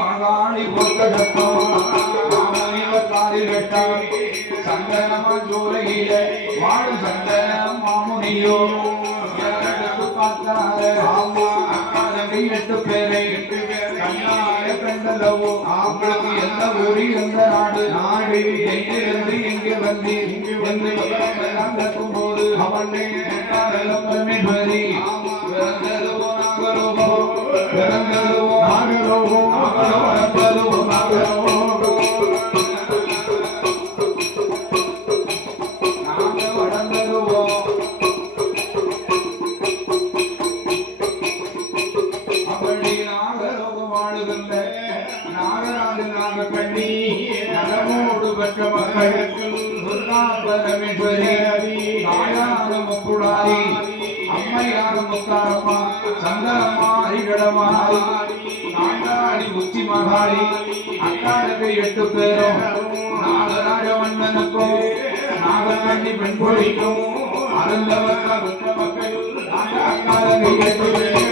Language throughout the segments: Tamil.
மாகாளி போட்டகத்தோம் மாமுனிவத்தாரில் வெட்டார் சந்தனமா ஜோலையில வாழும் சந்தனம் மாமுனியோ பார்த்தாரு ஆமா அக்காதவி 8 பேரை கண்ணாய கண்டலவோ அவங்களுக்கு எந்த ஊரி எந்த நாடு எங்கிருந்து எங்கே வந்து என்று எல்லாம் நடக்கும் போது அவனே பரமேஸ்வரி பிறந்ததுவோ நாகலோகோ பிறந்ததுவோ நாகலோகோ நாகலோகோ நாகலோகோ உச்சி மகாளி அக்காடகை 8 பேரும் நாகராஜவண்ணனுக்கும் நாகக்கண்ணி பெண்கொழிக்கும் அருந்தவர்கள் மக்கள் அக்காடகை 8 பேரும்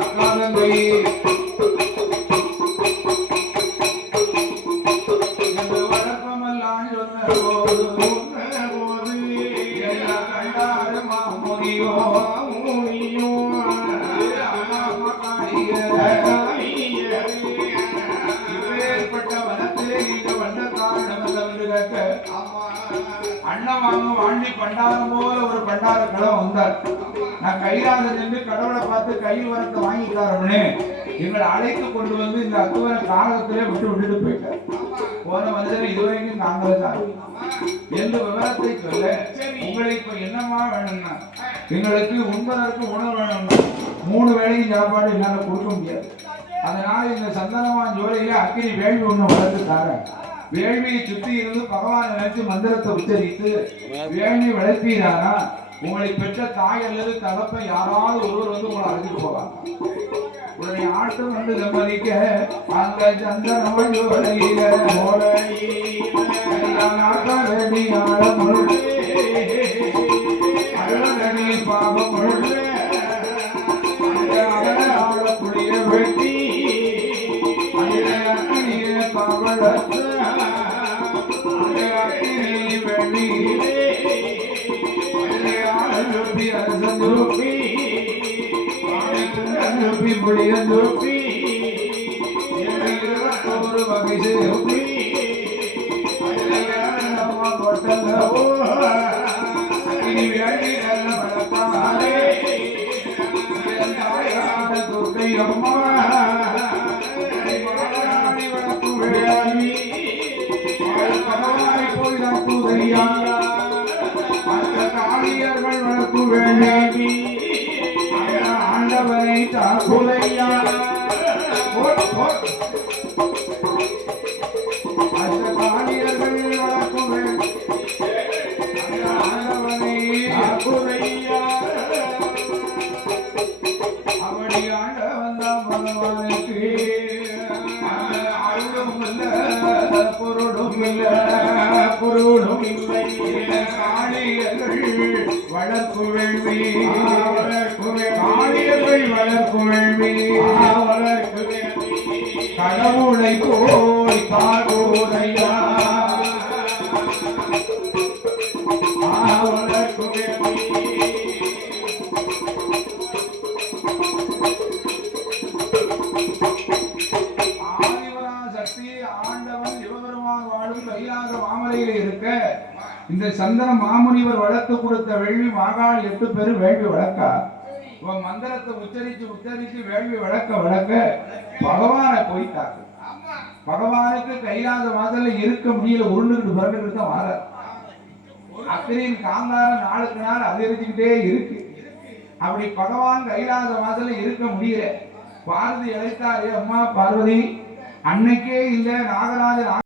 அக்காடகை பண்டாரம் போல ஒரு பண்டார களம் வந்தார். நான் கைலாச நின்று கடவுளை பார்த்து கையில் வரத்தை வாங்கிட்டாருன்னு எங்களை அழைத்து கொண்டு வந்து இந்த அத்துவர காலகத்திலே விட்டுட்டு போயிட்டார். போன மனிதர் இதுவரைக்கும் நாங்களே தான் எந்த விவரத்தை சொல்ல உங்களை இப்ப என்னமா வேணும்னா எங்களுக்கு உண்பதற்கு உணவு வேணும்னா 3 வேளையும் சாப்பாடு என்னால கொடுக்க முடியாது. அதனால இந்த சந்தனமான் ஜோலையில அக்கினி வேள்வி ஒண்ணு வளர்த்து தார வேள்வியை சுற்றி இருந்து பகவான் நினைத்து மந்திரத்தை உச்சரித்து வேள்வி வளர்ப்பீரானா உங்களை பெற்ற தாய் அல்லது தகப்பை யாராவது ஒருவர் வந்து உங்களை அழைச்சிட்டு போவாங்க. உடனே ஆட்டம் வந்து சம்மதிக்க அந்த சந்தன ஜோலையில பாவம் ஆளக்கூடிய வெட்டி பாவள ஆண்டவரை தாக்குலையா காளியர்கள் வளர்க்குவேன் ஆண்டவரை தாக்குலையா அப்படி ஆண்டவன் தான் பகவானுக்கு அருளும் இல்ல பொருளும் இல்லை காளியர்கள் வளர்ப்பு வேள்வி காளியர்கள் வளர்ப்பு வேள்வி கடவுளை போய் காடோடையா வளர்ப்பு வேள்வி ஆண்டவன் சிவபெருமான் வாழும் கைலாச மாமலையில் இருக்க இந்த சந்தன மாமுனிவர் வளர்த்து கொடுத்த வேள்வி மாகாளி 8 பேரும் வேள்வி வளர்க்கா மந்திரத்தை உச்சரித்து வேள்வி வளர்க்க பகவானை போயிட்டாங்க. பகவானுக்கு கைலாச மாதல இருக்க முடியல, உருண்டுகிட்டு பிறந்துகிட்டு தான் வர அக்கினியின் காந்தாரம் நாளுக்கு நாள் அதிகரிச்சுக்கிட்டே இருக்கு. அப்படி பகவான் கைலாச மாதல இருக்க முடியல. பார்வதி அழைத்தாரே, அம்மா பார்வதி, அன்னைக்கே இந்த நாகராஜன்